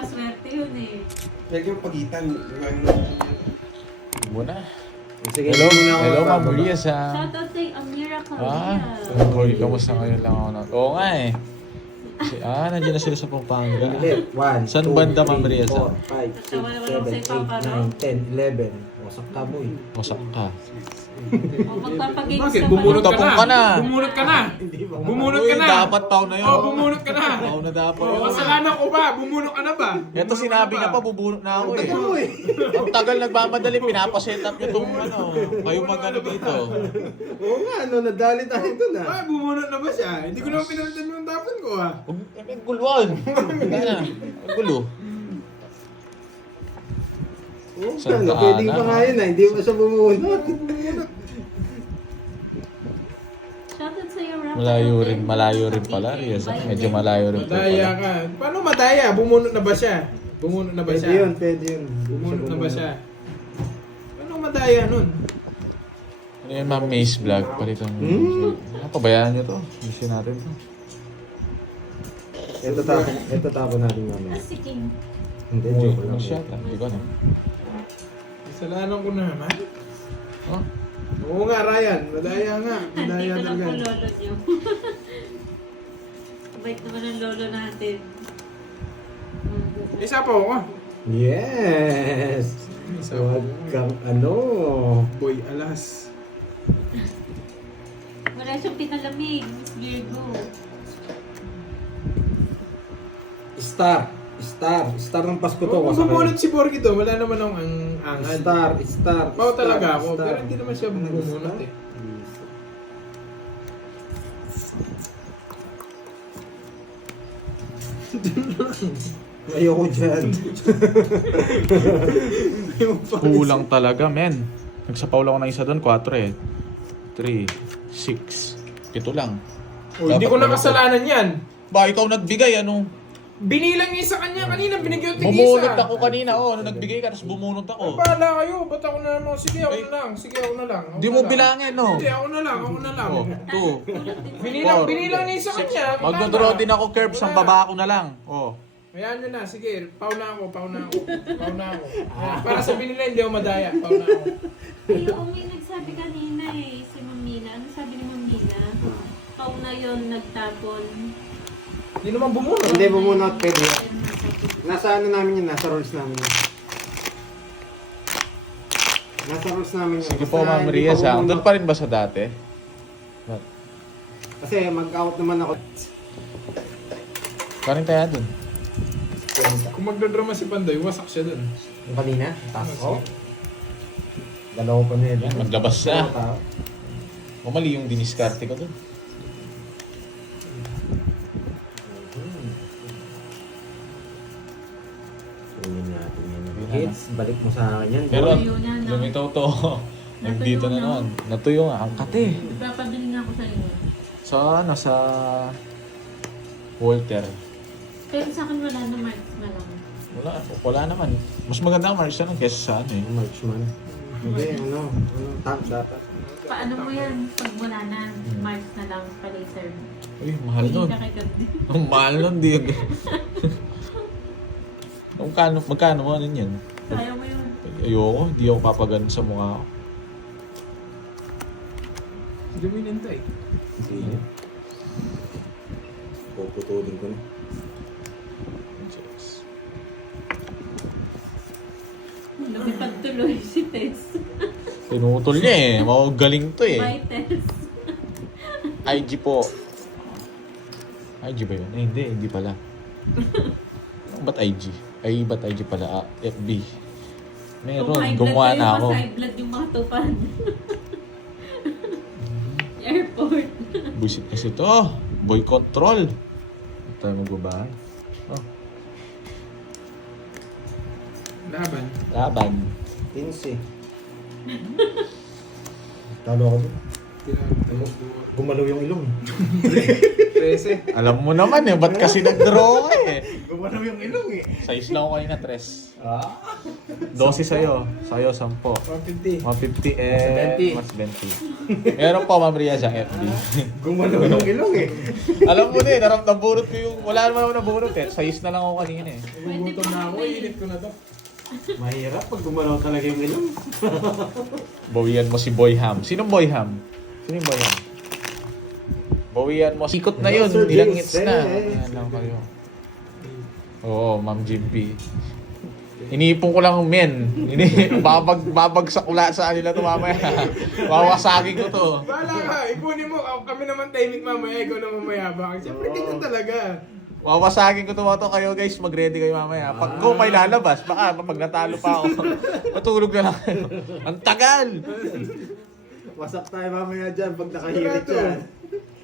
Swerte yun eh. Pwede yung pagitan. Muna. Sige, Hello, muna ako hello Ma'am magbababa. Maria sa... Shoutout kay Amira Ah, Claudia. Hoy, kamusta ngayon lang ako na... Oo nga eh. Nandiyan na sila sa Pampanga. Hindi, 1, Saan banda, Ma'am Rieza? 4, 5, Tawa-tawa 6, lang sa'yo, Papa, 7, 8, 9, 10, 11. Wasak ka mo eh. Wasak ka. O magpapagames Bakit? ka Bumunot pa. ka Tapong ka na. na. Bumunot ka na. Bumunot ka Uy, na. dapat pau na yun. Oh, bumunot ka na. Pau na dapat Oh, yun. kasalanan ko ba? Bumunot ka na ba? Ito sinabi niya pa, bubunot na ako eh. Ang tagal nagmamadali, pinapaset up niya itong ano. Kayo magano dito. Oo nga, nadali tayo dun ah. Ay, bumunot na ba siya? Hindi ko naman pinalitan yung tapon ko ah. Ang guluan. Ang gulo. Oo Santa nga, pwedeng Ana. pa nga yun ah. Hindi mo siya bumunot. Shoutout sa'yo, Rafa. Malayo rin pala. Yes, medyo malayo rin po Madaya pala. ka. Paano madaya? Bumunot na ba siya? Bumunot na ba Pwede siya? yun, pwede yun. Bumunot na ba siya? Paano madaya nun? Ano yun, Ma'am Maze Vlog? Palitan mo. Pabayaan niyo to. Mission natin to. Ito tapo natin namin. Ah, si King. Hindi, Uy, joke lang. mag-shot lang. Hindi ko alam. Kasalanan ko na naman. Oh, Oo nga, Ryan. Madaya nga. Madaya Nandito lang po talaga. lolo niyo. Bait naman ang lolo natin. Isa pa ako. Yes! Isa pa Huwag ako. kang ano. Boy, alas. Wala siyang pinalamig. Virgo. Star ng Pasko to. Kung kasakay. bumunot si Borgie to, wala naman akong ang angan. Star. Pao talaga ako, Star. pero hindi naman siya bumunot eh. Ayoko dyan. kulang talaga, men. Nagsapaw lang ako ng isa doon, 4 eh. 3, 6, 7 lang. Oh, hindi ko nakasalanan yan. Ba, ikaw nagbigay, ano? Binilang niya sa kanya kanina, binigyan ko tig-isa. Bumunot ako kanina, oh. Ano nagbigay ka, tapos bumunot ako. Bahala kayo, ba't ako na naman? Sige, ako Ay. na lang. Sige, ako na lang. Ako Hindi na mo lang. bilangin, no? Hindi, ako na lang. Ako na lang. Oh, 2. Binilang niya sa kanya. Magdodraw din ako curbs, ang baba ko na lang. Oh. Hayaan nyo na, sige. Pau na ako. Ayan, para sabihin nila, hindi ako madaya. Pau na ako. Ay, oo, may nagsabi kanina eh. Si Ma'am Mina. Ano sabi ni Ma'am Mina? Pau na yun nagtapon. Hindi naman bumunot. Hindi bumunot, pwede. Nasa ano namin yun, nasa rules namin yun. Nasa rules namin yun. Sige Basta po, Ma'am hindi Maria, pa sa bumunot. doon pa rin ba sa dati? Kasi mag-out naman ako. Parin tayo doon. Kung magdadrama si Pandoy, wasak siya dun. Yung kanina, taas ko. Dalawa pa na yun. Yan, maglabas na. O mali yung diniskarte ko doon. Tingnan natin yan. Kids, balik mo sa akin yan. Pero Ayun na, no? lumitaw to. Nandito na Natuyo na. naman. Natuyo nga. Ang kate. Nagpapabili nga ako sa inyo. Sa ano, sa Walter. Pero sa akin wala na marks na lang. Wala naman. Mas maganda ang March na lang kesa sa ano eh. Marksman. Hindi, tank dapat. Paano mo yan? Pag wala na, marks na lang pa later. Uy, mahal Hindi nun. ka kay God. Ang mahal nun, di yun. Magkano mo ano yan? Kaya mo yun. Ayoko, di ako papagan sa mukha ko. Hindi mo inintay. Hindi. Puputulin ko na. Lumipad tuloy si Tess. Pinutol niya eh. Magaling to eh. Bye, Tess. IG po. IG ba yun? Eh, hindi pala. Ba't IG? Ay, ba't IG pala? FB. Meron, gumawa na ako. Kung high blood yung mga tupan. Airport. Buisit kasi to. Boy control. Hindi tayo magbabahay. Oh, Laban. laban. 15. Talo ako dun. Gumalaw yung ilong. 13. Alam mo naman eh, ba't kasi nag-draw ka eh? Gumalaw yung ilong eh. Size lang ako kanina, 3. Ah? 12 sa'yo. Sa'yo, 10. 150. 150 eh, mas 20. Meron pa, Ma'am Ria, sa FB. Gumalaw yung ilong eh. Alam mo na eh, nabunot ko yung, wala naman ako nabunot eh. Size na lang ako kanina eh. Gugutom na ako, init ko na to. Mahirap pag gumalaw talaga yung ilong. Bawian mo si Boy Ham. Sinong Boy Ham? Sino yung Boy Ham? Bawian mo. Sikot na yun. Sir Ilang James, hits na. eh. Ayan lang kayo. Oo, Ma'am Jimpy. Iniipon ko lang men. Babagsak ula sa kanila to mamaya. Wawasagin ko to. Bahala ka, ipunin mo. Kami naman tahimik mamaya, ikaw naman mayabang. Siyempre, ganyan talaga. Wawasagin ko to kayo guys. Mag-ready kayo mamaya. Pag ko may lalabas, baka pag natalo pa ako, matulog na lang kayo. Ang tagal! Wasak tayo mamaya dyan pag nakahirit Sigurado. yan.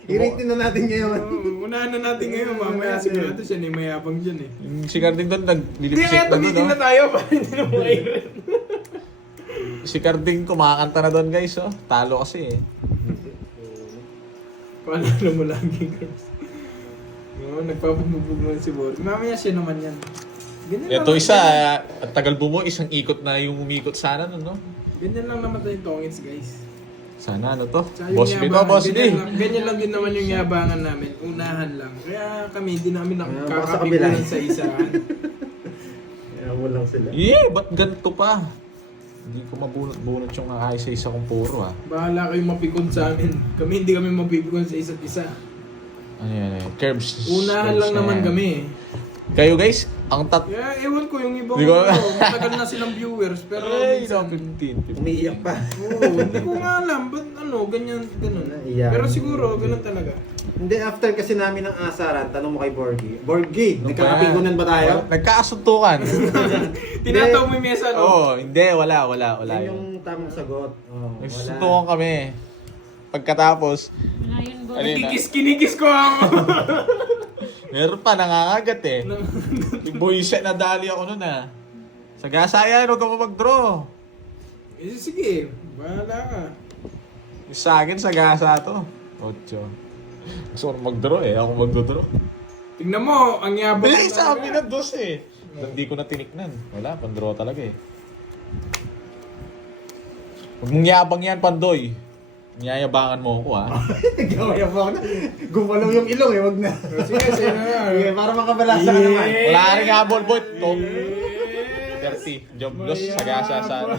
Hiritin na natin ngayon. Unahan na natin ngayon, mamaya sigurado siya ni mayabang dyan eh. Yung si Carding doon, Hindi, nag-lipstick kaya na doon. tumitin na tayo para hindi na mairit. Si Carding kumakanta na doon guys. Oh. Talo kasi eh. Paalala mo lagi guys. Oo, nagpapagbubog mo si Bot. Mamaya siya naman yan. Ganyan Ito lang, isa, at tagal bumo, isang ikot na yung umikot sana nun, no? Ganyan lang naman tayo tongits guys. Sana ano to? Tsaka yung Boss B to, yabangan, Boss B. ganyan lang din naman yung yabangan namin. Unahan lang. Kaya kami, hindi namin baka sa nakakapigulan kabila. sa isa. Kaya mo lang sila. Yeah, ba't ganito pa? Hindi ko mabunot-bunot yung nakakay sa isa kong puro ah. Bahala kayong mapikon sa amin. Kami hindi kami mapipikon sa isa't isa. Ano yan eh? Curbs. Unahan curbs lang na naman yan. kami. Kayo guys, ang Kaya ewan ko yung ibang Di ko- matagal na silang viewers. Pero Ay, minsan, 15. Umiiyak pa. oo, hindi ko nga alam. Ba't ganyan. Iyan. Pero siguro, ganun talaga. Hindi, after kasi namin ng asaran, tanong mo kay Borgie. Borgie, Nung nagkakapigunan ba tayo? Nagkakasuntukan. Tinataw mo yung mesa, no? Oo, hindi, wala Yan yun. yung tamang sagot. Oh, Nagsusuntukan kami. Pagkatapos, Wala yun, Boy. Alin? Kinikis ko ako. meron pa nangangagat eh. Yung boyset na dali ako nun ah. Sa gasa yan, huwag ka pa mag-draw. Eh, sige, bahala ka. Yung sa akin, sa gasa to. 8. Gusto ko mag-draw eh. Ako mag-draw. Tingnan mo, ang yabang. Hindi, sabi na 2 eh. Hindi ko na tiniknan. Wala, pan-draw talaga eh. Huwag mong yabang yan, Pandoy. Niyayabangan mo ako ah. Gawin mo ako na. Gumalaw yung ilong eh, wag na. Sige, sige na. Sige, para makabalasa ka naman. Wala ka rin habol, boy. Top 30. Job loss sa gasa sa ano.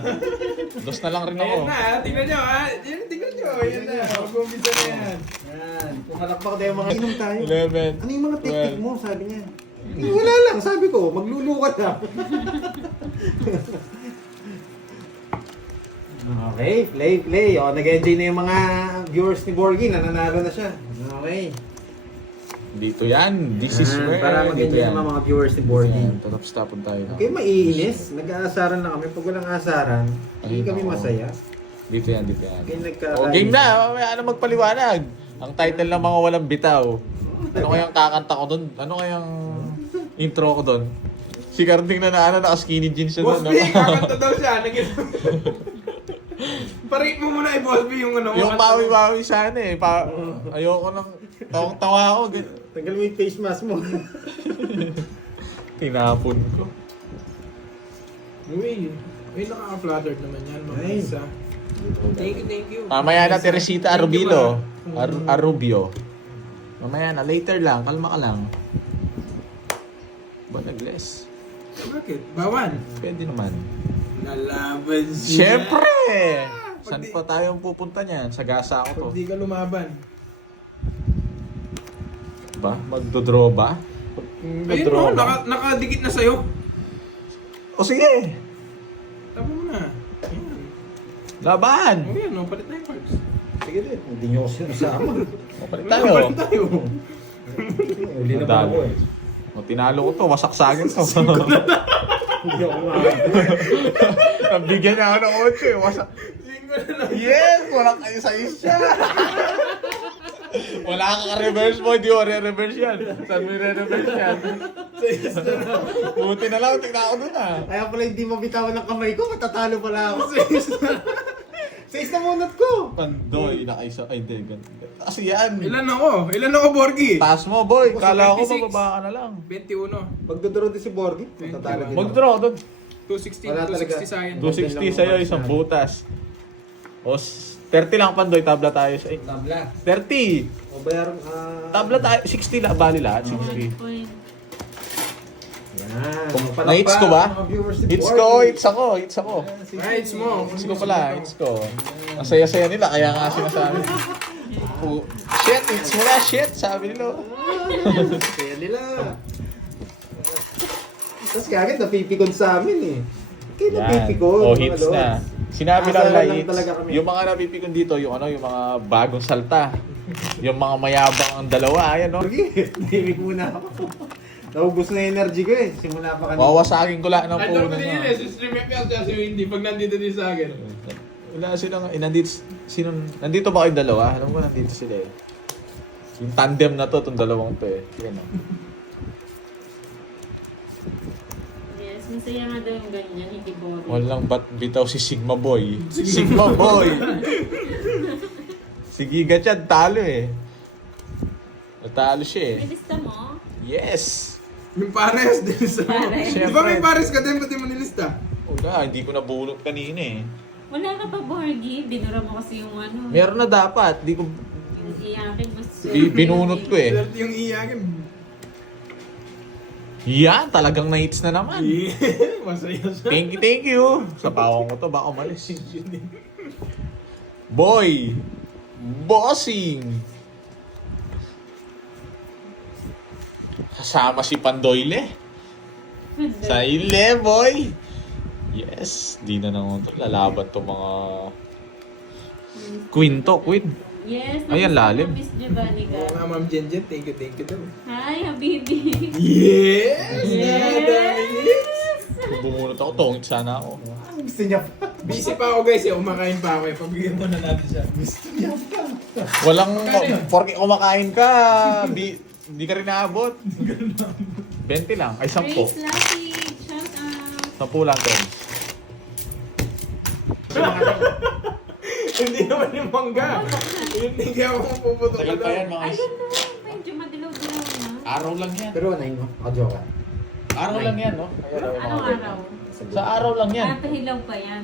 Dos na lang rin ako. Ayan na, tingnan nyo ha. Tingnan nyo, yan na. Mag-umpisa na yan. Yan. Pumalakpak tayo mga inom tayo. 11. Ano yung mga technique mo, sabi niya. Eh, wala lang, sabi ko, maglulukat na. Okay, play. O, nag-enjoy na yung mga viewers ni Borgie, nananalo na siya. Okay. Dito yan. This is where. Para dito mag-enjoy yan. naman mga viewers ni Borgie. Yan, tatapos-tapon tayo. Okay, maiinis. Nag-aasaran na kami. Pag walang asaran, hindi Ay, kami nako. masaya. Dito yan. Okay, nagka- O, game na. Mamaya ano magpaliwanag. Ang title ng mga walang bitaw. Ano kayang kakanta ko dun? Ano kayang intro ko dun? Si Carding na naka-skinny jeans siya Boss dun. B, kakanta daw siya. Parit mo muna Boss B yung ano. Yung bawi-bawi sana eh. Ayoko nang tawang-tawa ako. Tanggal mo yung face mask mo. Tinapon ko. Uy, nakaka-flattered naman yan. Mga Ay. isa. Thank you. Mamaya na Teresita Thank you, Arubilo. ma. Arubio. Mamaya na. Later lang. Kalma ka lang. Ba nag-less? Bakit? Bawan. Pwede naman. Nalaban siya. Siyempre! Saan pa tayo pupunta niyan? Sa gasa ako to. Pag di ka lumaban. Ba? Magdodraw ba? Ayun Magdodraw mo, ba? nakadikit na sa'yo. O sige! Tama mo na. Ayan. Laban! O yan, palit na yung cards. Sige din, hindi nyo kasi nasama. O, palit tayo. Palit tayo. Uli na ba ako eh. O, tinalo ko to. Wasaksagan to. Hindi ako Nabigyan niya ako ng 8 eh. Wasak. Singko na lang. Yes! Walang kayo sa isya! Wala ka ka-reverse mo, hindi ko re-reverse yan. Saan mo re-reverse yan? Sa isa na. Buti na lang, tignan ako dun ah. Kaya pala hindi mabitawan ng kamay ko, matatalo pala ako. Sa isang munot ko. Pandoy, nakaisa. Ay, hindi. Kasi yan. Ilan ako, Borgie? Taas mo, boy. Kala ko 26. mababa ka na lang. 21. Magdodoro din si Borgie. Matatalo din. Mag-draw doon. 260, Wala talaga. 260 sa akin. 260 sa'yo, isang butas. O, 30 lang, Pandoy. Tabla tayo sa... Tabla. 30! O bayaran, Tabla tayo. 60 lang. Bali lahat. 60. Point. Yan. Na-hits ko ba? Mga viewers ni Hits Borgie. ko, hits ako, hits ako. Hits mo. Hits ko pala, hits ko. Ang saya-saya nila, kaya nga sinasabi. Oh, shit, hits mo na, shit, sabi nila. Kaya nila. Tapos kagad napipikon sa amin eh. Kaya napipikon. Oh, mga hits lods. na. Sinabi lang Asahan na lang hits. talaga kami. Yung mga napipikon dito, yung ano, yung mga bagong salta. Yung mga mayabang ang dalawa, ayan no. Borgie, nahimik muna ako. Naubos na yung energy ko eh. Simula pa kanina. Wawasakin ko lang ng Andun puno ko din yun niya. eh. Si Stream FL siya si Windy pag nandito din sa akin. Wala silang, nandito ba kayong dalawa? Alam ko nandito sila eh. Yung tandem na to, itong dalawang to eh. Yan oh. Yes, masaya nga daw yung ganyan, hindi boring. Walang bat bitaw si Sigma Boy. Sigma Boy! Si Giga Chad, talo eh. Natalo siya eh. Nilista mo? Yes! Yung pares din sa... Pares. Di ba may pares ka din, ba't di mo nilista? Wala, hindi ko nabulot kanina eh. Wala ka pa, Borgie. Binura mo kasi yung ano. Meron na dapat. Di ko, Yung iyakin, mas... binunot ko eh. Swerte yung iyakin. Yan, talagang na-hits na naman. Masaya siya. Thank you. Sa pawang ko to, baka umalis. Boy! Bossing! Kasama si Pandoyle. Sa ile, boy! Yes, di na nang to. Lalaban to mga... Queen to, queen. Yes, Ay, ang lalim. Miss Giovanni Oo ka. nga, Ma'am Jenjen. Thank you daw. Hi, Habibi. Yes! Yes! Kung bumunot ako, tongit sana ako. Gusto niya pa. Busy pa ako guys eh. Kumakain pa ako eh. Pabigyan mo na natin siya. Gusto niya pa. Walang... Porke kumakain ka, hindi ka rin naabot. 20 lang. Ay, 10. Grace Lassie, shout out. 10 lang, Tren. Hindi naman yung mangga. Hindi ako puputok. Tagal pa yan, mga Ay, ganda. Medyo madilaw-dilaw na. araw lang yan. Pero ano yun, ka-joke ka. Araw lang yan, no? Anong araw? Sa araw lang yan. Ah, pahilaw pa yan.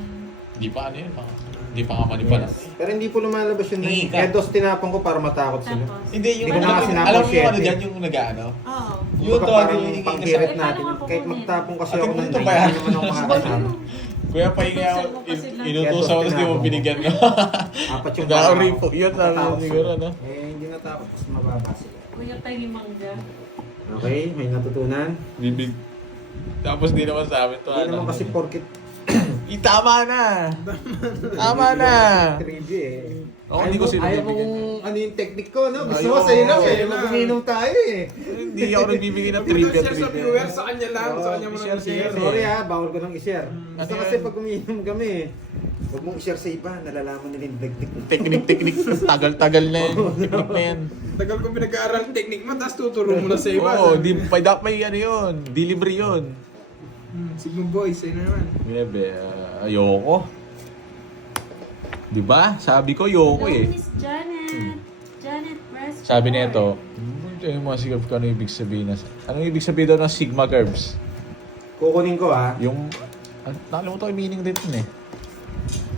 Hindi pa ano yun, hindi pa nga manipala. Pero hindi po lumalabas yun. Ika. Kaya dos tinapon ko para matakot sila. Tapos, Hindi, yung Hindi ko na kasi alam mo yung ano na-appreciate dyan, yung nag-ano? oo. Yun Kumbaga to, parang hinihingi ka pang-tirit sa... natin. Paano ako Kahit kukunin? magtapon kasi Ate, ako ng ganito nine, ba yan? hindi naman ako makakasama. Kuya, pahinga ako, Inutusan mo pa sila. inutusan ko, tapos di mo binigyan ko. Apat yung Nag-aari parang po, yun, sabi matatakot siguro, sila. no? Eh, hindi natakot kasi mababa sila. Kuya tayo yung mangga. Okay, may natutunan. Bibig. Tapos di naman sa amin to. Hindi naman kasi porkit Tama na! Tama na! trivia eh. Ako, hindi ko sila Ayaw bibigyan mong ano yung technique ko, no? Gusto Ayaw. mo sa'yo lang eh. Sa'yo lang. Mag-uminom tayo eh. Hindi ako nagbibigay ng Hindi mo trivia. na-share sa viewer. Sa kanya lang. Sa kanya mo share na-share. siya. Sorry ha, bawal ko nang i-share. Basta Ano kasi yan? pag umiinom kami, huwag mong i-share sa iba, nalalaman nila yung technique. Technique. Tagal-tagal na yun. Technique na yan. Tagal ko pinag-aaral ng technique mo, tapos tuturo mo na sa iba. Oo, di may ano yun. Delivery yun. Sigma boys, sa'yo na naman. Bebe, ayoko. Diba? Sabi ko, ayoko Hello, eh. Miss Janet. Janet Prescott. Sabi nito, yung mga sigab ko ano ibig sabihin na... Anong ibig sabihin daw ng Sigma Curves? Kukunin ko ha. Yung... Nakalimutan ko yung meaning dito eh.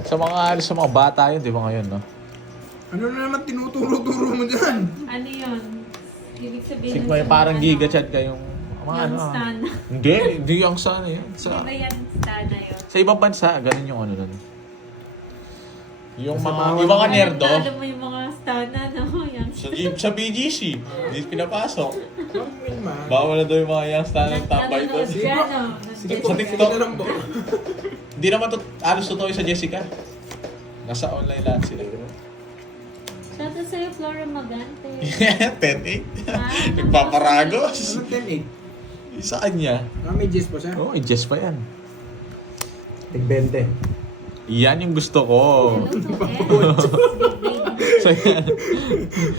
Sa mga bata yun, di ba ngayon, no? Ano na naman tinuturo-turo mo dyan? Ano yun? Ibig sabihin Sigma yung parang giga chat ka yung... Mga Yung ano, ah. stana. Hindi yung sana yun. Di ba yan stana yun? Sa ibang bansa, ganun yung ano nun. Yung Sa mga bawal- ibang nerdo, Alam mo yung mga stana, no? Yung... sa BGC, hindi pinapasok. Yun ma. Bawal na daw yung mga young standard tambay doon. Nanonood siya, no? Sige, sa TikTok. Sige na lang po. Hindi naman to, alos totoo yung sa Jessica. Nasa online lahat sila. Shout out sa'yo, Flora Magante. 10-8. Ah, Nagpaparagos. Ano 10-8? Sa kanya. Ah, may Jess pa siya. Oo, i-Jess pa yan. Tig-20. Yan yung gusto ko. Hello to Ed. So yan.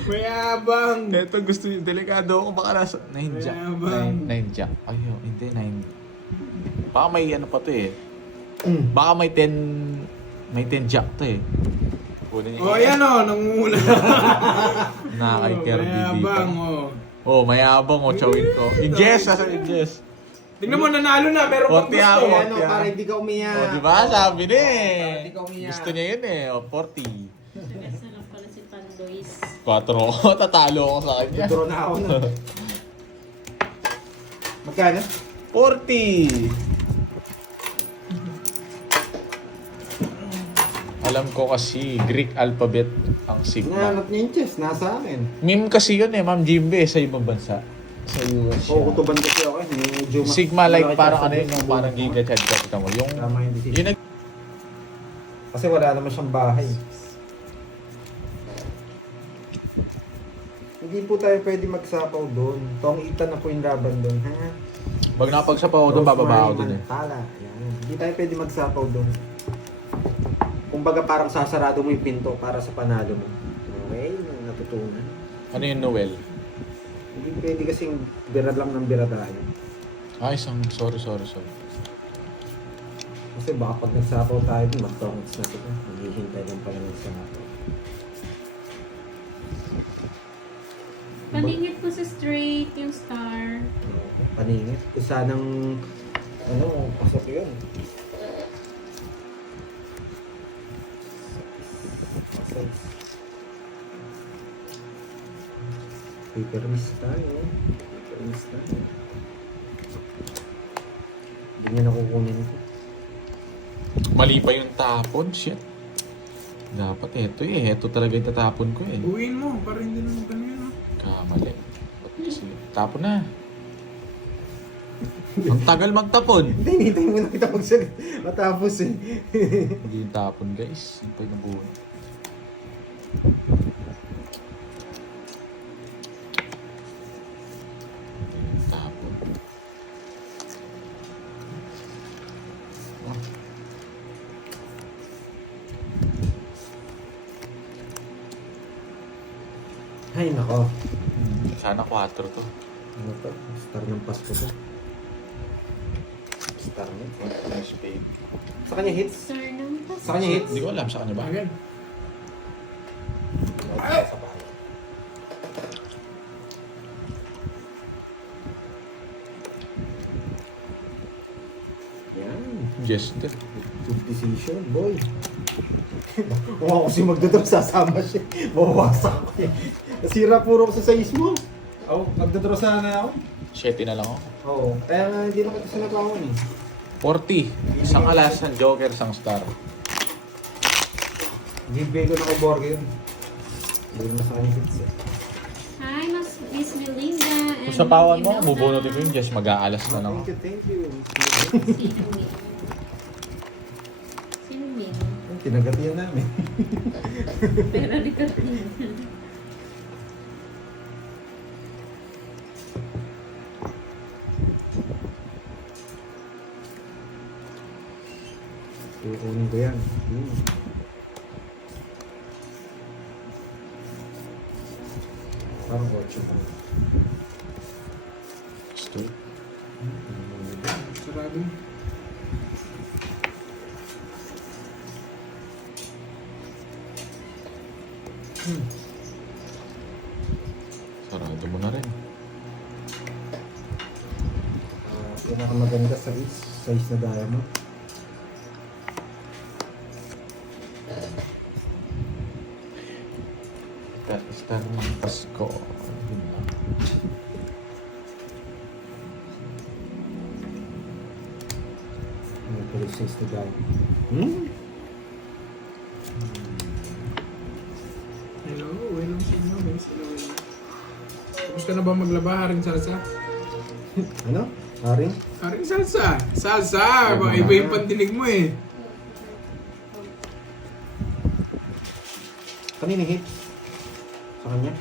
Mayabang. Ito gusto yung delikado ako. Baka nasa 9 jack. Mayabang. 9 jack. Ayun, hindi 9. Baka may ano pa to eh. Mm. Baka may 10 May 10 jack to eh. Kunin niyo. Oh, yan o, nangungula. Nakakay Kirby dito. Mayabang, oh. Oh, mayabang oh, chawin ko. Ingest, nasa ingest. Tingnan mo, nanalo na, meron pang Konti gusto. ako. Kaya ano, para hindi ka umiyak. Oh, di ba? Sabi na Para hindi ka eh. umiyak. Gusto niya yun eh. Oh, 40. Nagas na lang pala si Pandois. 4. Tatalo ako sa kanya. Draw na ako na. Magkano? 40. Alam ko kasi Greek alphabet ang Sigma. Nahanap niya yung chess, nasa akin. Meme kasi yun eh, Ma'am Jimbe, sa ibang bansa. Sa US. Oo, kutuban kasi ako eh. Medyo Sigma like malaki parang siya ano sa yun, yung buong parang buong giga-chat ka. Kita mo. Yung, Tama yung decision. yun Kasi wala naman siyang bahay. Hindi po tayo pwede magsapaw doon. Tong-itan na po yung laban doon, ha? pag napagsapaw ako doon, bababa ako doon eh. Mantala. Yan. Hindi tayo pwede magsapaw doon. Kumbaga parang sasarado mo yung pinto para sa panalo mo. Okay, natutunan. Ano yung Noel? Hindi pwede kasing bira lang ng bira tayo. Ay, sorry. Kasi baka pag nagsapaw tayo, mag-tongits na sila. Maghihintay lang pala nagsapaw. Paningit po sa straight, yung star. Paningit. Isa ng, pasok yun. Paper miss tayo. Hindi niya nakukunin ito. Mali pa yung tapon, shit. Dapat eto eh. Eto talaga yung tatapon ko eh. Uwiin mo, para hindi naman ganun yun. Kamali. Ba't kasi? Tapon na. Ang tagal magtapon. Hindi, hinihintay mo na kita magsagot. Matapos eh. Hindi yung tapon guys. Yung pa yung buhay. Tapon. Ah. Ay, nako. Sana 4 to. Ano to? Star ng Pasko to. Star niya. Nice babe. Sa kanya hits. Star ng tas. Sa kanya hits. Hindi ko alam sa kanya ba? Agad. Sa bahay. Yan. Jester. Good decision, boy. Kung ako kasi magdodrop, sasama siya. Mawawasak ko eh. Nasira puro ko sa size mo. Oo, magdodrop sana ako. 7 na lang ako. Oo. Kaya nga hindi na kita sinagawan eh. 40. Isang alas, isang joker, isang star. Giveaway ko na ko Borg yun. Hindi na sa kanya hits eh. Hi, Miss Melinda. Kung sa pawan mo, bubunutin ko yun, just mag-aalas na lang ako. Thank you. Sino win? Sino win? Tinagat yan namin. Pero likot din. Kukunin ko yan. Parang 8 pa. Straight. Sarado. Sarado mo na rin. Pinakamaganda size na diamond. Star ng Pasko. Ano pala yung size na diamond? Hello, welcome sa inyo guys. Hello. Tapos ka na ba maglaba, Haring Salsa? Ano? Haring? Haring Salsa! Salsa! Iba yung pandinig mo eh. Kanina hit? Sa kanya?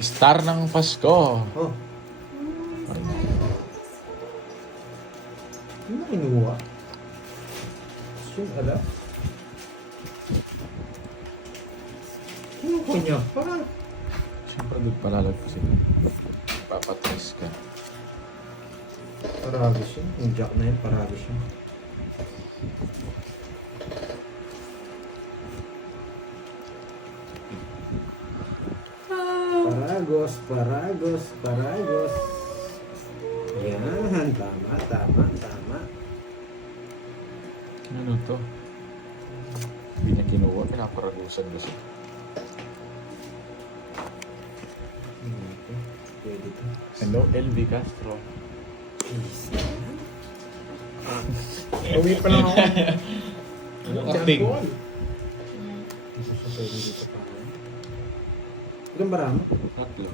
Star ng Pasko. Oh. Ano na kinuha? Yung ala? Kinuha niya? Parang Siyempre, doon palalagpasin. Papatres ka. Parado siya. Yung jack na yun, parado siya. Paragos, paragos, paragos. Yan, tama, tama, tama. Ano to? Hindi niya kinuha. Pinaparagusan ko siya. Pwede to. Hello, LV Castro. Uwi pa lang ako. Ano acting? Isa siya pwede dito pa. Ilang bara mo? Tatlo.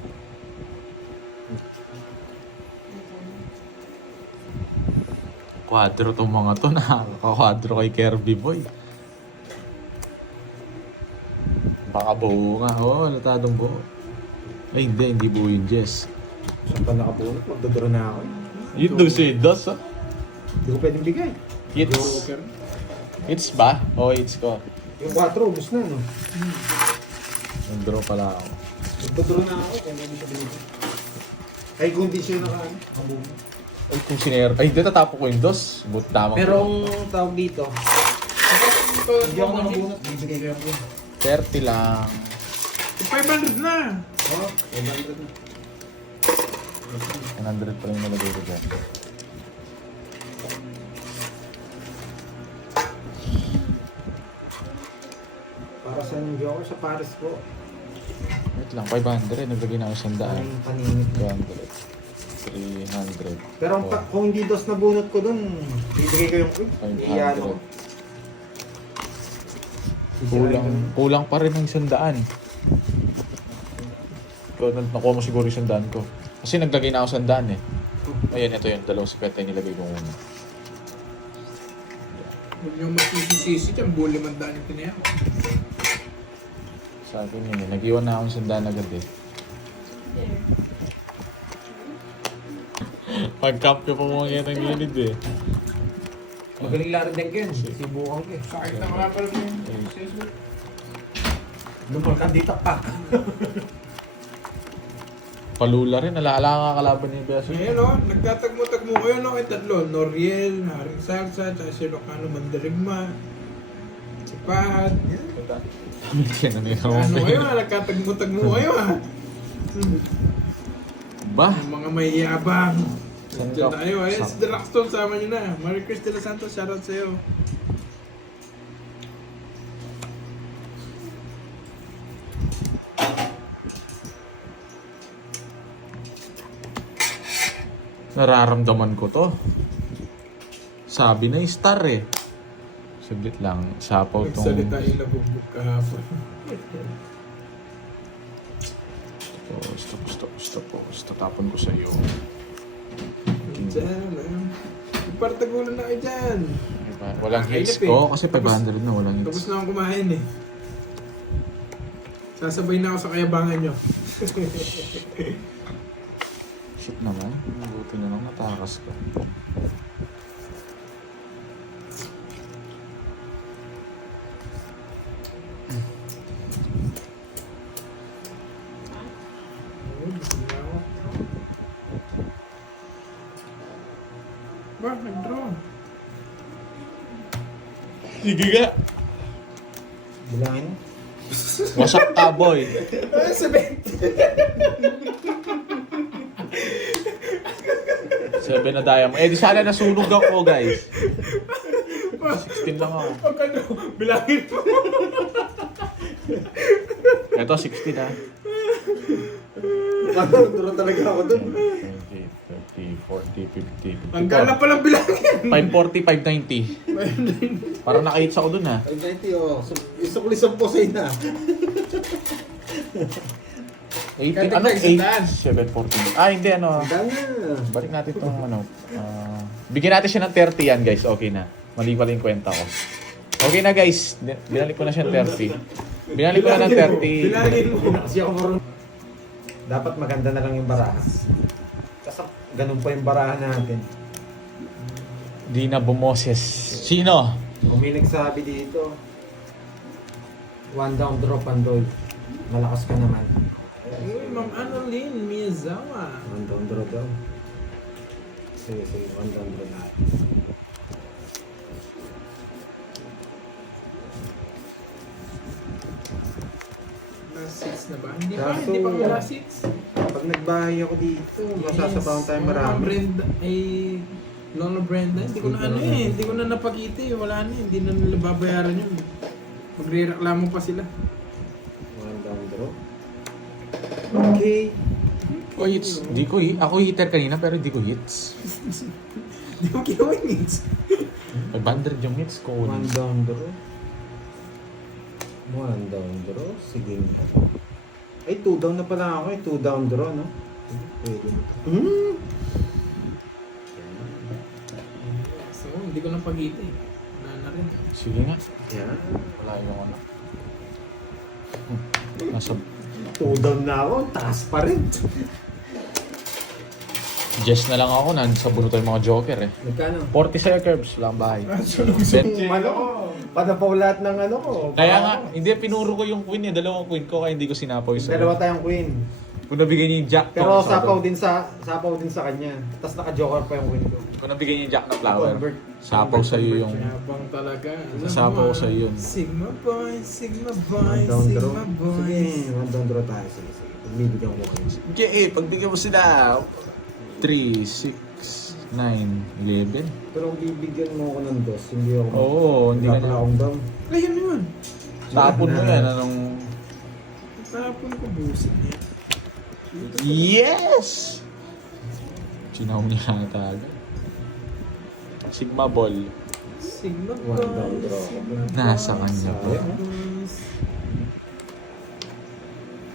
Kwadro tong mga to. Nakakakwadro kay Kirby Boy. Baka buo nga. Oo, latadong buo. Ay, hindi buo yun, Jess. Saan pa nakabunot? Magdodoro na ako. Yun daw si Dos, ah. Hindi ko pwedeng bigay. Hits. Joker. Hits ba? O hits ko. Yung 4, ubus na, no? Yung draw pala ako. Magdodoro na ako kung hindi siya binigay. Ay, kung di siya nakabunot. Ay, kung sinero. Ay, hindi tatapo ko yung Dos. But tamang. Pero ang tawag dito, hindi ako nakabunot. Bibigay ko yung 30 lang. 500 na! Oh, 100 na. 100 pa rin nalagay ko dyan. Para sa yung joker sa Paris po. Wait lang, 500. Naglagay na ako 100. Ang paninit. 200. 300. Pero kung hindi dos na bunot ko dun, bibigay ko yung iyan ko. 500. Kulang pa rin ng 100. Ikaw, nakuha mo siguro yung 100 ko. Kasi naglagay na ako 100 eh. Ayan, ito yun. 250 yung nilagay ko muna. Huwag niyong masisisi dyan, buli man daan yung tinayaw. Sa akin yun eh. Nag-iwan na akong 100 agad eh. Pag-cap ka pa mga yan ang gilid eh. Magaling laro din ko yun. Sibukan ko eh. Sakit na wala pa rin yung Facebook. Lumal ka dito pa. Palula rin. Alaala nga kalaban niya Beso. Ngayon o, nagtatagmo-tagmo kayo no, kay tatlo. Noriel, Haring Salsa, tsaka si Locano Mandarigma. Si Pahad. Yan. Yan na nila Ano mo. kayo ha, nagtatagmo-tagmo kayo ha. Ba? Yung mga may yabang. Saan Diyan ka? tayo. Ayun, si Delaxton, sama nyo na. Marie Chris de los Santos, shoutout sa'yo. Nararamdaman ko to. Sabi na yung star eh. Saglit lang. Sapaw tong... Nagsalita yung labubog kahapon. Stop. Tapon ko sa'yo. Diyan, partagulan na kayo dyan. Walang hits. Kainip eh. Oo, kasi 500 na. Walang Tapos hits. na akong kumain eh. Sasabay na ako sa kayabangan nyo. Shit naman. Buti na lang natakas ka. Ba, nag-draw. Sige ka. Bilangin mo. Wasak ka, boy. Ay, sabi. 7 na diamond. Eh, di sana nasunog ako, guys. 16 lang ako. Pag ano, bilangin mo. Ito, 16 ah. Duro talaga ako dun. 20, 30, 40, 50, 54. Ang gala palang bilangin. 540, 590. Parang nakahits ako dun ah. Ay, 20 oh. Isuklisan po sa ina. 80, Kaya ano? nagtagsataan. 740. Ah, hindi ano. Dami na. Balik natin itong ano. Bigyan natin siya ng 30 yan guys. Okay na. Mali pala yung kwenta ko. Okay na guys. Binalik ko na siya ng 30. Binalik ko na ng 30. Bilangin mo. Kasi ako marunong. Dapat maganda na lang yung baraha. Kasi ganun pa yung baraha natin. Di na bumoses. Sino? Kung may nagsabi dito, 1 down, drop, pandoy. Malakas ka naman. Uy, Ma'am Annalyn Miyazawa. 1 down, draw daw. Sige, sige. 100 lahat. Last 6 na ba? Hindi pa, Kaso- hindi pa ako last 6. Pag nagbahay ako dito, masasapawan tayo marami. Brenda, Lola Brenda, hindi ko na hindi ko na napakita eh. Wala na, hindi na nila babayaran yun. Magre-reklamo pa sila. 1 down draw. Okay. Oh, hits. Di ko ako hitter kanina pero di ko hits. Hindi mo ginawa yung hits. 500 yung hits ko. 1 down draw. 1 down draw. Sige. Ay, 2 down na pala ako eh. 2 down draw, no? Pwede. So, hindi ko napakita eh. Wala na rin. Sige nga. Yan. Wala yung ano. Nasa 2 down na ako. Taas pa rin. Jess na lang ako. Nasa buno tayo mga joker eh. Magkano? 40 sa'yo, Curbs. Wala akong bahay. Yung ano ko. Panapaw lahat ng ano ko. Kaya nga, hindi, pinuro ko yung queen eh. Dalawang queen ko kaya hindi ko sinapaw yung Dalawa sa'yo. tayong queen. Kung nabigay niya yung jack Pero to, sapaw din sa kanya. Tapos naka-joker pa yung queen ko. Kung nabigay niya yung jack na flower, Convert. sapaw sa'yo yung... Yabang talaga. Sasapaw sa yun. Sigma boy, Sigma 1 boy, down draw. Sigma boy. Sige, 1 down draw tayo. Sige, sige. Pagbibigyan ko kayo. Okay, pagbigyan mo sila. 3, 6, 9, 11. Pero kung bibigyan mo ako ng dos, hindi ako... Oo, hindi Wala ka pala na. akong down. Ayun yun. Tapon mo yan, anong... Tapon ko busit niya. Yes! Sinaw niya ata agad. Sigma ball. Sigma One down boy, draw. Sigma Nasa boy, kanya Sigma pa. boys.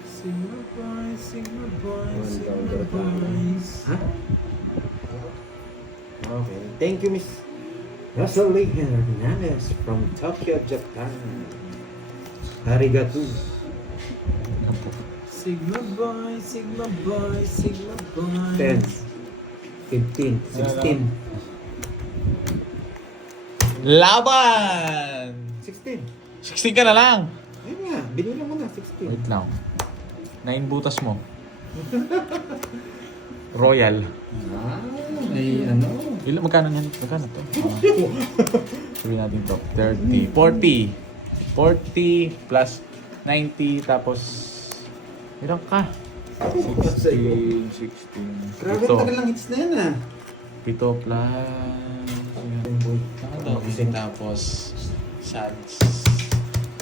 Sigma boy, Sigma boy, One down Sigma draw tayo. boys. Ha? Okay. Thank you, Miss Rosalie Hernandez from Tokyo, Japan. Arigato. Sigma boy, Sigma boy, Sigma boy. 10, 15, 16. Laban! 16. 16 ka na lang. Ayun nga, binila mo na, 16. Wait lang. 9 butas mo. Royal. Ah, may ano? Ilan, magkano yan? Magkano to? Sabihin natin to. 30. 40. 40 plus 90 tapos... Ilan ka? 16. 16. Grabe, Ito. tagal lang hits na yan ah. 7 plus... Tapos...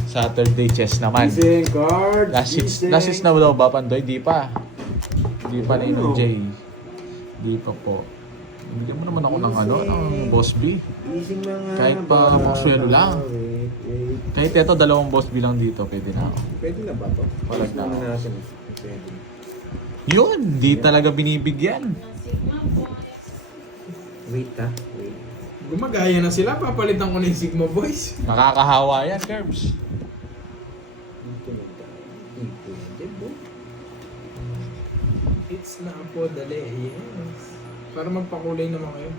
Saturday chess naman. Gising card. Last hits na daw ba, Pandoy? Di pa. Di pa na yung J. Di pa po. Bigyan mo naman ako ng ano, ng Boss B. Gising na nga. Kahit pa ba? makaswelo lang. Wait. Kahit ito, 2 Boss B lang dito, pwede na ako. Pwede na ba to? Wala na. Tignan natin. Pwede. Yun, di talaga binibigyan. Ng Sigma boy. Wait ah. Wait. Gumagaya na sila, papalitan ko na yung Sigma boys. Nakakahawa yan, Curbs. Dito na tayo. Dito. Diba? It's na po, dali. Yes. Para magpakulay naman kayo.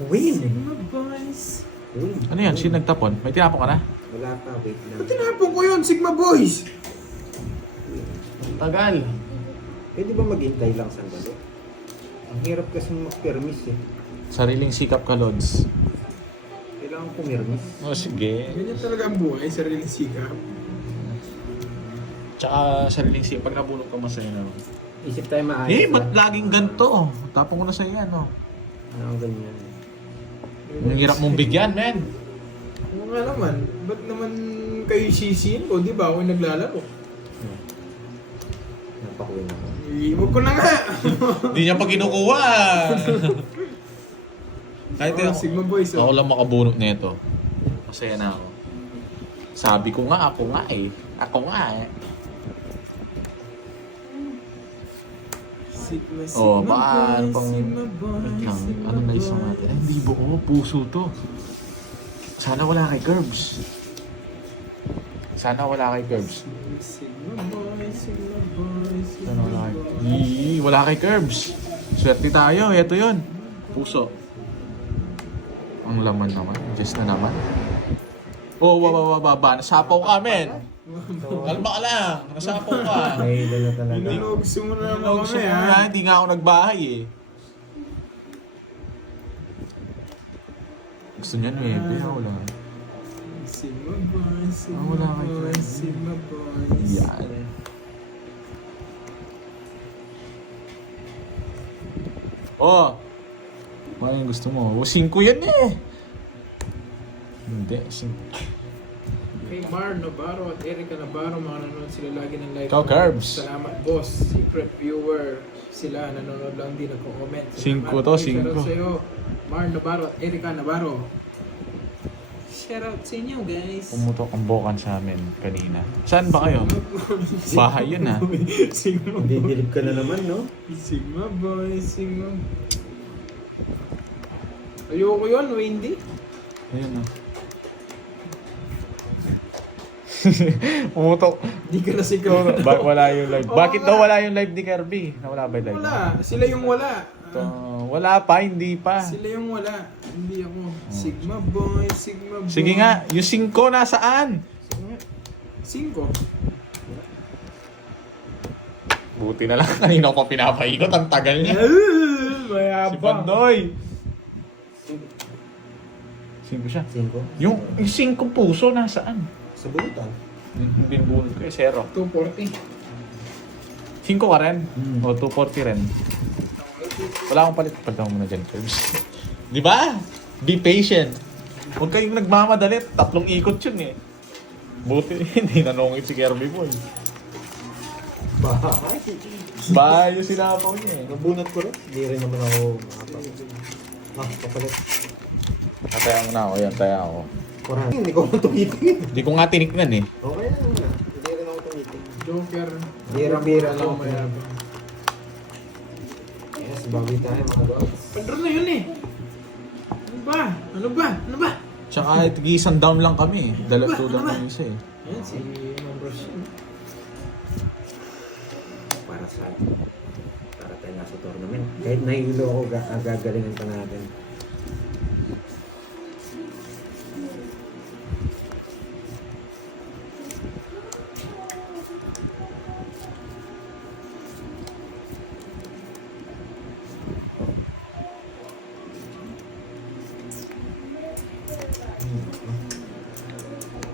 Queen. Sigma boys. Queen. Ano yan? Sino nagtapon? May tinapon ka na? Wala pa. Wait lang. Ba't tinapon ko yun, Sigma boys? Tagal. Pwede ba maghintay lang sandali? Ang hirap kasi mag-permis eh. Sariling sikap ka, Lods. Kailangan pumirmis. O, sige. Ganyan talaga ang buhay, sariling sikap. Tsaka sariling sikap. Pag nabulok ka, masaya naman. Isip tayo maayos. Eh, ba't laging ganito? Tapon ko na sa yan, oh. Ano ganyan? Ang hirap mong bigyan, men. Oo nga naman, ba't naman kayo sisiin ko? Di ba ako yung naglalaro? Napakuwi na ako. Iiwag ko na nga! Hindi niya pa kinukuha. Kahit Oh, Sigma boys. ako lang makabunot nito. Masaya na ako. Sabi ko nga, ako nga eh. Ako nga eh. Sigma, Oh, Sigma paano boys, pang... Sigma boys, Wait lang, Sigma ano na isang boys. natin? Ay, hindi buo. Puso to. Sana wala kay Curbs. Sana wala kay Curbs. Sigma boys, Sigma boys, Sana Sigma wala kay... boys. Yee, wala kay Curbs. Swerte tayo. Ito yun. Puso. Ang laman naman. Just na naman. Oh, baba. Nasapaw ka, men. Kalma ka lang. Nasapaw ka. May hilo na talaga. Inulugso mo na naman Gusto kami mo ha. na, hindi nga ako nagbahay eh. Gusto niya nuebe, wala. Sigma boys, Sigma wala kay boys, Fred. Sigma boys. Yan. Oh! Ano yung gusto mo? O, 5 yan eh! Hindi, 5. Kay Mar Navarro at Erica Navarro, mga nanonood sila lagi ng live. Ikaw, Carbs. Salamat, boss. Secret viewer sila, nanonood lang din, nagko-comment. Cinco Salamat. to, Shoutout 5. sa'yo, Mar Navarro at Erica Navarro. Shoutout sa inyo, guys. Pumutok ang bokan sa amin kanina. Saan ba kayo? Bahay yun ah. Sigma boy. Didilip ka na naman, no? Sigma boy, Sigma. Ayoko yun, Wendy. Ayun ah. Pumutok. Di ka na siguro. Wala yung live. Oo Bakit nga. daw wala yung live ni Kirby? Nawala ba yung live? Wala. Sila yung wala. Wala pa, hindi pa. Sila yung wala. Hindi ako. Sigma boy, Sigma boy. Sige nga, yung 5 nasaan? 5. Buti na lang, kanina ko pa pinapaikot, ang tagal niya. Si Mayabang. Pandoy. 5 siya. 5. Yung 5 puso nasaan? Sa bulutan. Hindi bunod ko eh, 0. 240. 5 ka rin? O 240 rin? Wala akong palit. Palitan mo muna dyan, Curbs. Di ba? Be patient. Huwag kayong nagmamadali. 3 ikot yun eh. Buti, hindi nanungit si Kirby Boy. Bahay. Bahay yung sinapaw niya eh. Nabunot ko rin. Hindi rin naman ako makapalit. Kapalit. Tataya mo na ako, yan, taya ako. Kurang. Hindi ko naman tumitingin. Hindi ko nga tiniknan eh. Okay na naman. Hindi rin ako tumitingin. Joker. Bira-bira Alam lang. mo mayabang. Yes, bawi tayo mga dogs. Padro na yun eh. Ano ba? Ano ba? Ano ba? Tsaka tig-isang down lang kami eh. Dalagto lang kami isa eh. Ayan, si Mambros yun. Para sa para tayo nasa tournament. Kahit nahilo ako, gagalingan pa natin.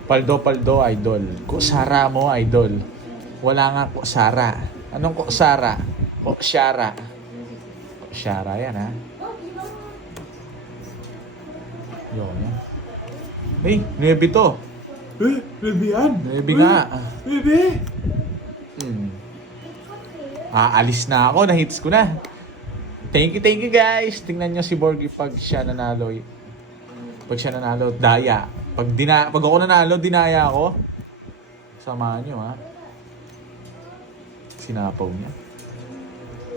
Paldo, idol. Kusara mo, idol. Wala nga kusara. Anong kusara? Kusyara. Kusyara yan, ha? Yun, yan. Hey, 9 to. Bebe yan? 9 nga. Bebe! Aalis na ako. Na-hits ko na. Thank you, guys. Tingnan nyo si Borgie pag siya nanalo. Pag siya nanalo, daya. Pag ako nanalo, dinaya ako. Samahan nyo, ha? Sinapaw niya.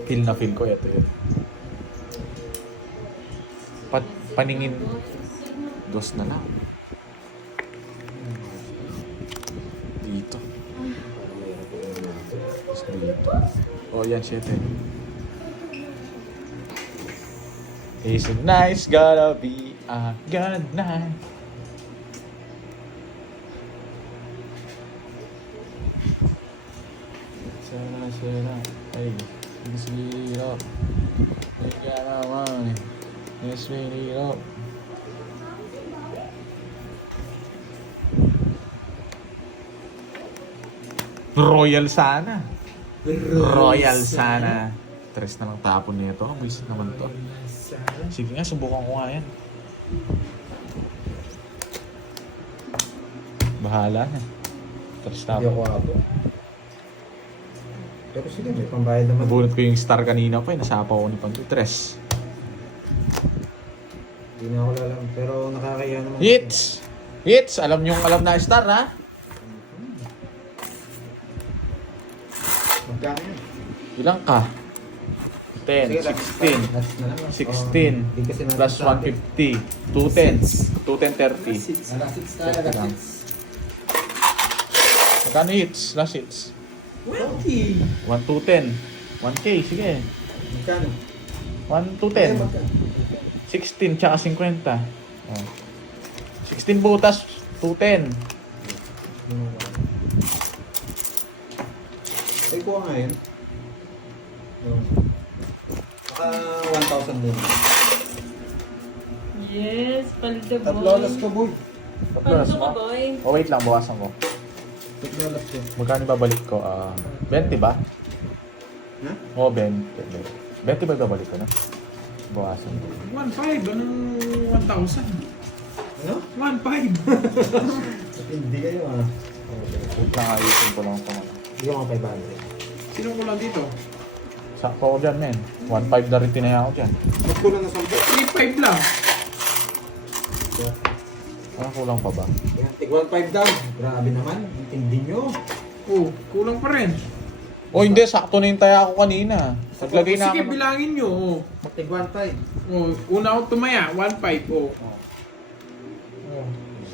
Feel na feel ko. Ito yun. Paningin. 2 na lang. Dito. Tapos dito. Oh, yan, 7. It's a nice, gotta be a good night. Sana, ay, sweet up. Ika naman, sweet up. Royal sana. Royal sana. 3 na lang tapon nito. Bisit naman to. Sige nga, subukan ko nga yan. Bahala na. 3 Hindi tapon. ako abo. Pero sige, may pambayad naman. Nabunot ko yung star kanina pa eh. Nasapaw ko ni Panto. 3. Hindi na ako lalam. Pero nakakaya naman. Hits! Hits! Alam na star ha? Magkano yun? Ilang ka? 10, Sige, 16, last na lang. 16, Hindi kasi natin plus sabi. 150, 210, 210, 30. Last hits tayo, Check last lang. hits. Magkano hits? Last hits? 20! 1 to 10. 1K, sige. Magkano? 1 to Eh, 10. magkano? 16 tsaka 50. Oh. 16 butas, 210. Ay, kuha nga yun. Naka 1,000 muna. Yes, paldo boy. Tablolas ko, boy. Paldo ka boy. Oh, wait lang, bawasan ko. Tablolas ko. Magkano babalik ko? 20 ba? Ha? Oo, 20. 20 ba babalik ko na? Bawasan ko. 1.5, anong 1,000? Ano? 1.5. Hindi kayo ah. Wait lang, ayusin ko lang ito. Hindi ko mga 500. Sino ko lang dito? Sakto ko dyan, men. 1.5 na rin tinaya ko dyan. Mas kulang na 10. 3.5 lang. Parang kulang pa ba? Yan, tig 1,500 daw. Grabe naman. Intindi nyo. Oh, kulang pa rin. Oh, hindi. Sakto na yung taya ko kanina. Naglagay na Sige, ako. bilangin nyo. Tig 1,500. Oh, una ako tumaya, 1.5. Oh.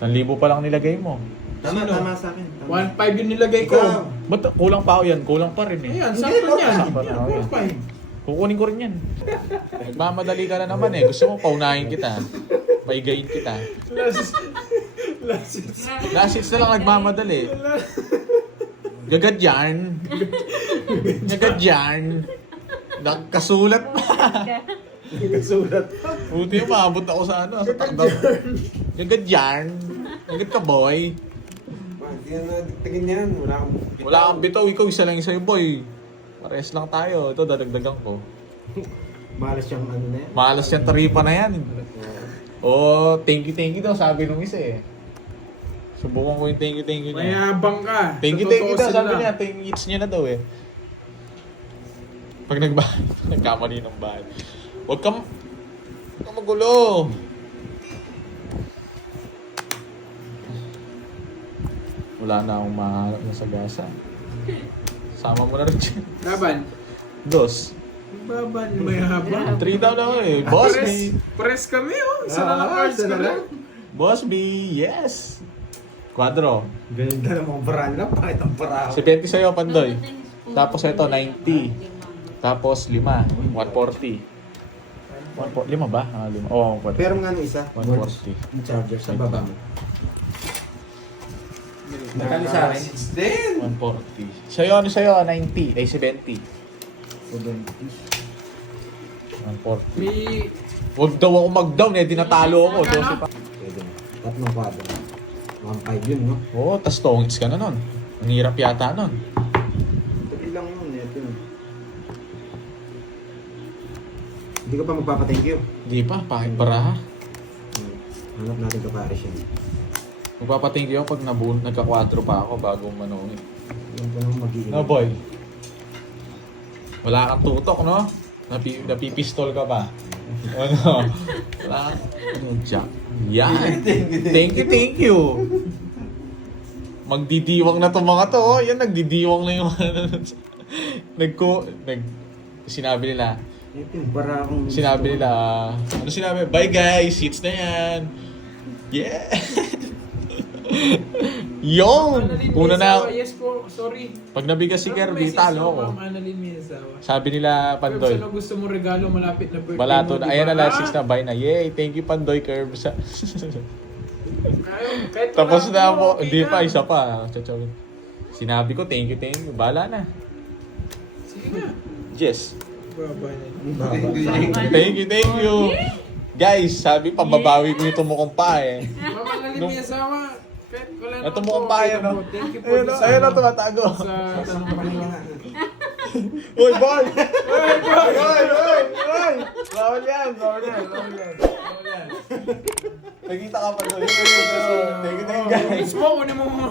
1,000 pa lang nilagay mo. Tama, Sino? tama sa akin. Tama. 1.5 yung nilagay ko. Ikaw. Ba't kulang pa ako yan? Kulang pa rin eh. Ayan, Hindi, sakto niya. sakto na, oh, yan. 1.5. Kukunin ko rin yan. Nagmamadali ka na naman eh. Gusto mo paunahin kita. Maigayin kita. Last hits na lang nagmamadali. Gagad yan. Gagad yan. Nagkasulat pa. Kasulat pa. Buti yung maabot ako sa ano. Sa takdang. Gagad yan. Gagad ka boy. Hindi na tingin yan. Wala kang... Wala kang bitaw. Ikaw isa lang sa'yo boy. Pares lang tayo. Ito dadagdagan ko. Malas yung ano na yan. Malas yung taripa na yan. Oh, thank you daw sabi nung isa eh. Subukan ko yung thank you niya. Mayabang ka. Thank you Totoo daw sila. sabi niya. Thank you niya na daw eh. Pag nagkamali ng bahay. Huwag kang magulo. Wala na akong mahanap na sagasa. Sama mo na rin dyan. Laban. Dos. Laban, mayabang. 3 daw na ako eh. Boss B. Pares kami oh. Isa na lang cards isa ko na lang. Boss B. Yes. Quadro. Ganda ng mga baraan lang. Bakit ang baraan? Si 20 sa'yo, Pandoy. Tapos ito, 90. Tapos 5. 140. 5 ba? 5. Oo, 140. Pero nga ano isa? 140. Yung charger sa baba mo. Nakali sa akin? 140. Sa'yo, ano sa'yo? 90. Ay, 70. 140. May... Huwag daw ako mag-down eh. Di natalo ako. 12 pa. Pwede na. Tatlong kwadro. 1,500 yun, no? Oo, tas tongits ka na nun. Ang hirap yata nun. Pwede lang yun. Ito yun. Hindi ka pa magpapa-thank you. Di pa, pahit baraha. Hanap natin ka pare siya. Magpapating ko pag nagka-4 pa ako bago manungin. Yung pa naman mag-iingat. No boy. Wala kang tutok, no? Napipistol ka ba? Ano? Wala kang... Ano, Jack? Yan! Thank you! Magdidiwang na to mga to, oh. Yan, nagdidiwang na yung... Sinabi nila, Ito yung para akong... ano sinabi? Bye guys! Hits na yan! Yeah! Yon! Una na, Yes po, sorry. pag nabigas si Kirby, talo ako. Ma'am Annalyn Miyazawa. Sabi nila, Pandoy, Kung gusto mo regalo, malapit na birthday balato mo, na. di Ayan ba? na, last 6 na, buy na. Yay! Thank you, Pandoy Curve. Ayun, kahit Tapos wala na ako, mo, okay hindi na. pa, isa pa. Chachawin. Sinabi ko, thank you. Bala na. Sige nga. Yes. Baba na. Thank you. Guys, sabi, pababawi ko yung tumukong pa eh. Ma'am Annalyn Nung- Miyazawa, kahit wala na Natumukong ako, pa okay yan, na no? po. Thank you po. Ayun, sa- ayun na, tumatago. Sa tanong pa rin. Uy, boy! Uy! Bawal yan. Nagkita ka pa doon. Thank you, guys. Mismo, kunin mo mo.